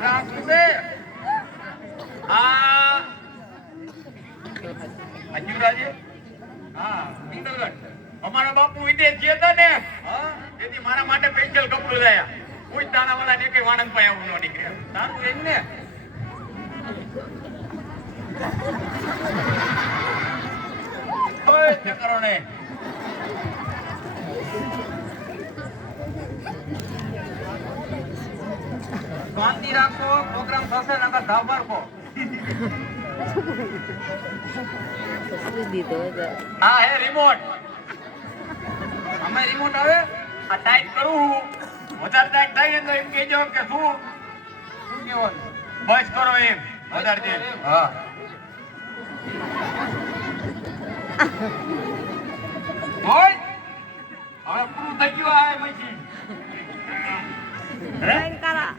રાખશે આ અજુરાજી હા ઇન્દરગઢ અમારા બાપુ વિદેશ ગયા હતા ને હા તેથી મારા માટે સ્પેશિયલ કપડું લાયા કોઈ તાણાવાળા ને કે વાણંદ પર આવું ન નીકળ્યા સારું એમ ને ઓય તે કરો ને શાંતિ રાખો પ્રોગ્રામ થશે નકર ધાબર કો હા હે રિમોટ અમે રિમોટ આવે આ ટાઈટ કરું વધારે ટાઈટ થાય ને તો એમ કહેજો કે શું કહેવાનું બસ કરો એમ વધારે દે હા ઓય હવે પૂરું થઈ ગયું આ મશીન Kara.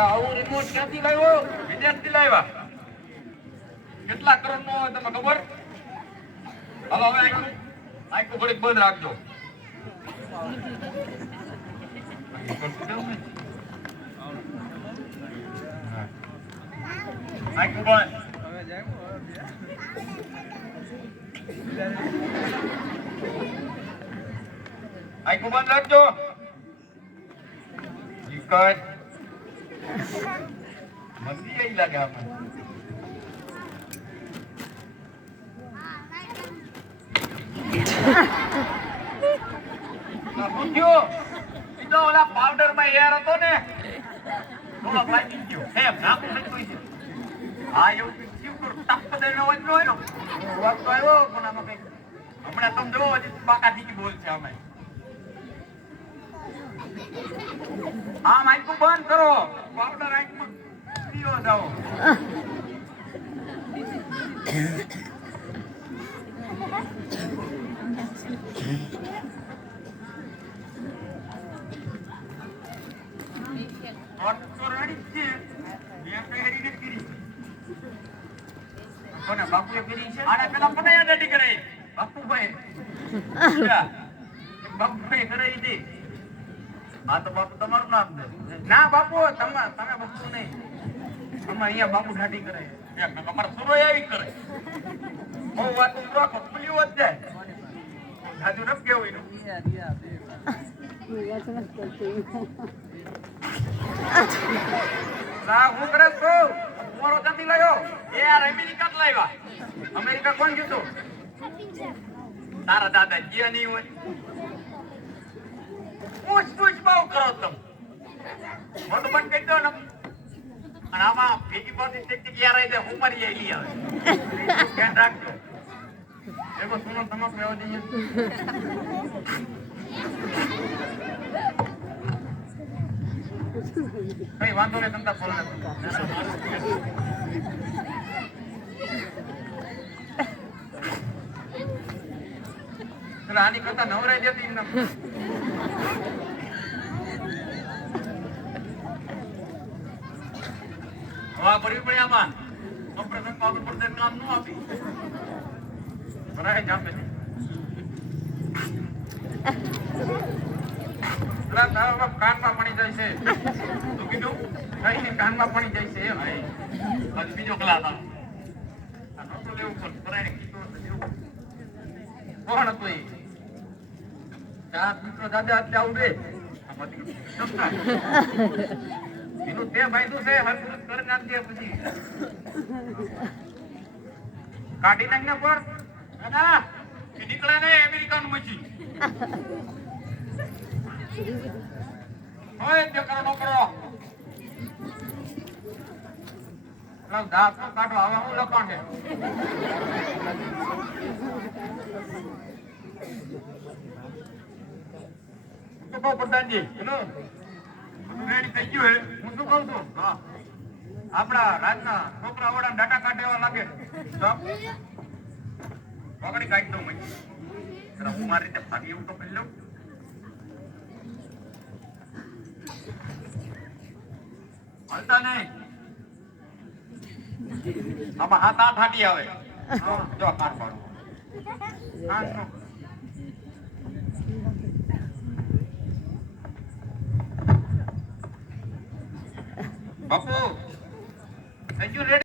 આવું રિમોટ ક્યાંથી લાવ્યો વિદેશથી લાવ્યા કેટલા કરોડ નો હોય તમને ખબર હાલો હવે આખું ઘડીક બંધ રાખજો આખું બંધ આખું બંધ રાખજો વિકટ મંદી આઈ લાગે આપણે પૂછ્યો ઈતો ઓલા પાવડર માં એર હતો ને થોડો ફાટી ગયો એમ નાખું નથી છે હા એવું શિવ કર ટપ દેનો વચનો હોય ને વાત તો આવ્યો પણ આમાં કઈ હમણાં સમજો હજી બાકા થી બોલ છે અમે આ માઈક બંધ કરો પાવડર આંખમાં પીઓ જાઓ બાપુએ ફેરી છે આને પેલા મને રેડી કરાઈ બાપુભાઈ બાપુભાઈ કરાઈ હતી હા તો બાપુ તમારું નામ દે ના બાપુ તમે બાપુ નહીં અમારે અહીંયા બાપુ ઢાટી કરે અમારે સુરો આવી કરે બહુ વાત રાખો ખુલ્યું જ જાય જાજુ ન કેવું એનું ના હું કરે છો મોરો જતી લાયો એ યાર અમેરિકા જ લાવ્યા અમેરિકા કોણ કીધું તારા દાદા જ્યાં નહીં હોય પૂછ બહુ કરો તમે મોટું બંધ કરી દો ને અને આમાં ભેગી પાછી ટેકટિક યાર આવી જાય હું મારી આવી આવે ધ્યાન રાખજો એવો સુનો તમાક રહેવા દઈએ કઈ વાંધો નહીં તમતા ફોન ચલો આની કરતા નવરાઈ જતી એમને હવા ભરવી પડે આમાં ઓપરેશન પાવર પર કામ ન આપી ભરાય જામે કાનમાં પડી જાય છે તું કીધું કઈ કાનમાં પડી જાય છે ભાઈ બીજો ક્લાસ આ નોટો લેવું પણ ભરાય કીધું કોણ હતું ચાર મિત્રો દાદા હાથ આવું રે એનું તે ભાઈ છે હરકત કરી નાખજે પછી કાઢી નાખને પર દાદા એ નીકળે ને અમેરિકાનું મચી હોય તે કરો નોકરો દાંત નો કાઢો હવે હું લખાણ છે તો પ્રધાનજી હેલો રેડી થઈ ગયું હે હું શું કહું છું હા આપણા રાજના છોકરા વાળા ડાટા કાઢ એવા લાગે પકડી કાઢી દઉં મેં હું મારી રીતે ભાગી એવું તો કરી લઉં હાલતા નહીં આમાં હાથ આઠ હાટી આવે જો કાઢ પાડું કાન નો બાપુ થઈ ગયું રેડી